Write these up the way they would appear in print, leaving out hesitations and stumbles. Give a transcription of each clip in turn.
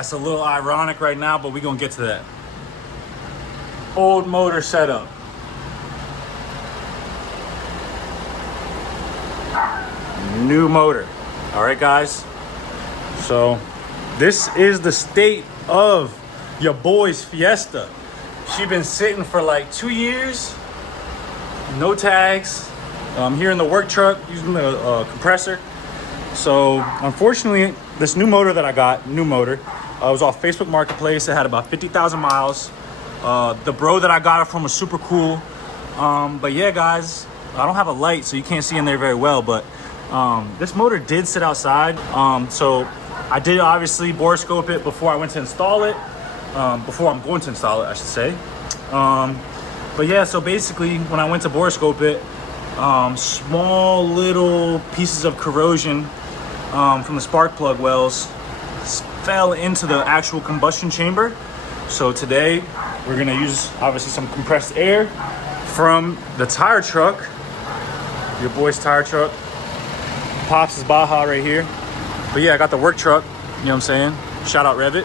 That's a little ironic right now, but we're gonna get to that. Old motor setup. New motor. All right, guys. So this is the state of your boy's Fiesta. She's been sitting for like 2 years. No tags. I'm here in the work truck using the compressor. So unfortunately, this new motor that I got, was off Facebook Marketplace. It had about 50,000 miles. The bro that I got it from was super cool. But yeah, guys, I don't have a light, so you can't see in there very well. But this motor did sit outside. So I did obviously borescope it before I went to install it. Before I'm going to install it, I should say. But yeah, so basically when I went to borescope it, small little pieces of corrosion from the spark plug wells fell into the actual combustion chamber. So today we're gonna use obviously some compressed air from the tire truck, your boy's tire truck, Pops' Baja right here. But yeah, I got the work truck, you know what I'm saying? Shout out Revit.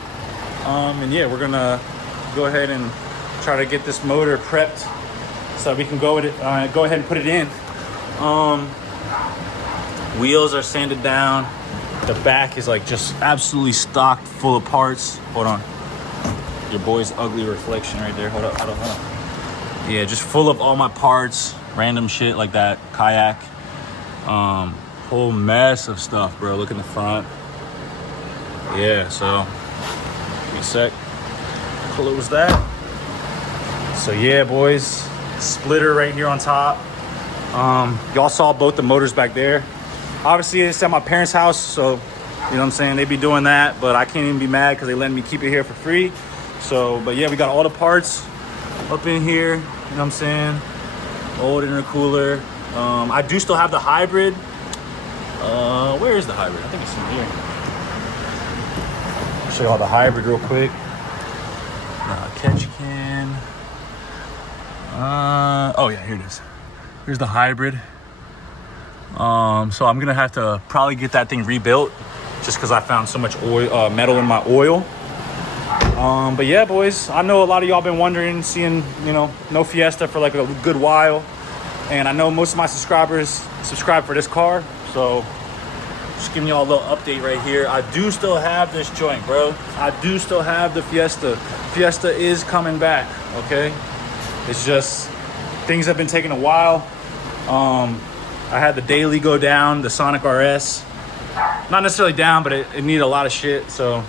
And yeah, we're gonna go ahead and try to get this motor prepped so we can go ahead and put it in. Wheels are sanded down. The back is like just absolutely stocked full of parts. Hold on. Your boy's ugly reflection right there. Hold on. Yeah, just full of all my parts, random shit like that, kayak. Whole mess of stuff, bro. Look in the front. Yeah, so give me a sec. Close that. So yeah, boys, splitter right here on top. Y'all saw both the motors back there. Obviously it's at my parents' house, so you know what I'm saying, they be doing that, but I can't even be mad because they letting me keep it here for free. So, but yeah, we got all the parts up in here, you know what I'm saying? Old intercooler. I do still have the hybrid. Where is the hybrid? I think it's in here. I'll show you all the hybrid real quick. Catch can. Oh yeah, here it is. Here's the hybrid. So I'm gonna have to probably get that thing rebuilt just because I found so much oil, metal in my oil. But yeah, boys, I know a lot of y'all been wondering, seeing, you know, no Fiesta for like a good while. And I know most of my subscribers subscribe for this car. So just giving y'all a little update right here. I do still have this joint, bro. I do still have the Fiesta. Fiesta is coming back, okay? It's just, things have been taking a while. I had the daily go down, the Sonic RS. Not necessarily down, but it needed a lot of shit, so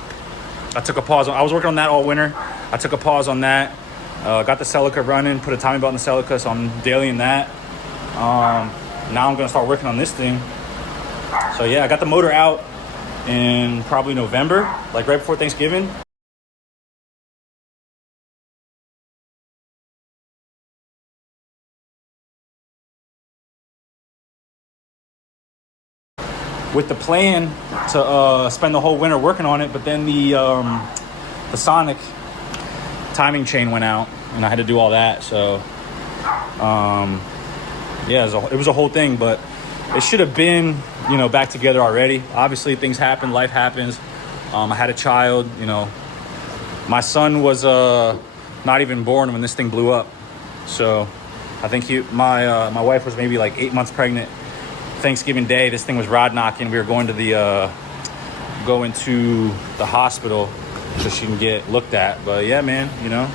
I took a pause. I was working on that all winter. I took a pause on that. Got the Celica running, put a timing belt in the Celica, so I'm dailying that. Now I'm gonna start working on this thing. So yeah, I got the motor out in probably November, like right before Thanksgiving. With the plan to spend the whole winter working on it, but then the Sonic timing chain went out and I had to do all that. So yeah, it was a whole thing, but it should have been, you know, back together already. Obviously things happen, life happens. I had a child, you know, my son was not even born when this thing blew up. So I think my wife was maybe like 8 months pregnant. Thanksgiving Day, this thing was rod knocking. We were going to the hospital so she can get looked at. But yeah, man, you know,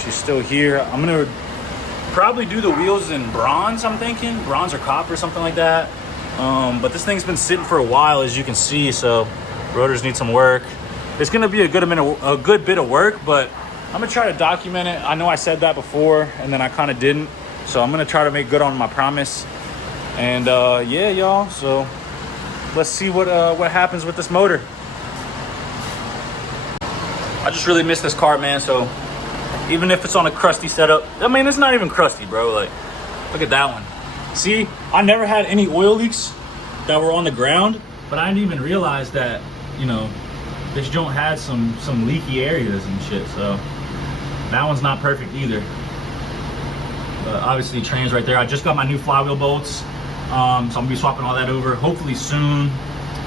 she's still here. I'm gonna probably do the wheels in bronze, I'm thinking bronze or copper, something like that. But this thing's been sitting for a while, as you can see, so rotors need some work. It's gonna be a good bit of work, but I'm gonna try to document it. I know I said that before and then I kind of didn't, so I'm gonna try to make good on my promise. And yeah, y'all, so let's see what happens with this motor. I just really miss this car, man. So even if it's on a crusty setup, I mean, it's not even crusty, bro. Like, look at that one. See, I never had any oil leaks that were on the ground, but I didn't even realize that, you know, this joint had some leaky areas and shit. So that one's not perfect either. But obviously trains right there. I just got my new flywheel bolts. So I'm gonna be swapping all that over hopefully soon,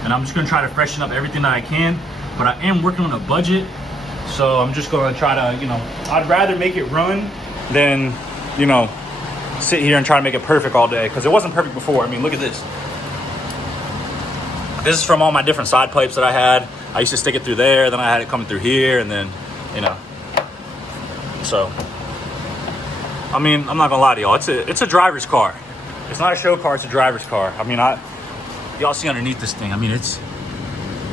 and I'm just gonna try to freshen up everything that I can. but I am working on a budget. So I'm just gonna try to, you know, I'd rather make it run than, you know, sit here and try to make it perfect all day, because it wasn't perfect before. I mean, look at this. This is from all my different side pipes that I had. I used to stick it through there, then I had it coming through here, and then, you know. So, I mean, I'm not gonna lie to y'all. It's a driver's car. It's not a show car, it's a driver's car. I mean, y'all see underneath this thing. I mean, it's,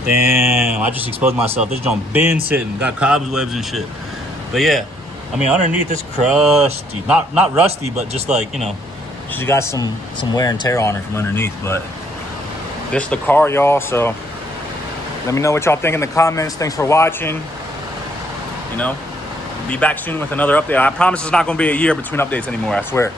damn, I just exposed myself. This joint been sitting, got cobwebs and shit. But yeah, I mean, underneath it's crusty. Not rusty, but just like, you know, she's got some wear and tear on her from underneath. But this is the car, y'all. So let me know what y'all think in the comments. Thanks for watching. You know, be back soon with another update. I promise it's not gonna be a year between updates anymore, I swear.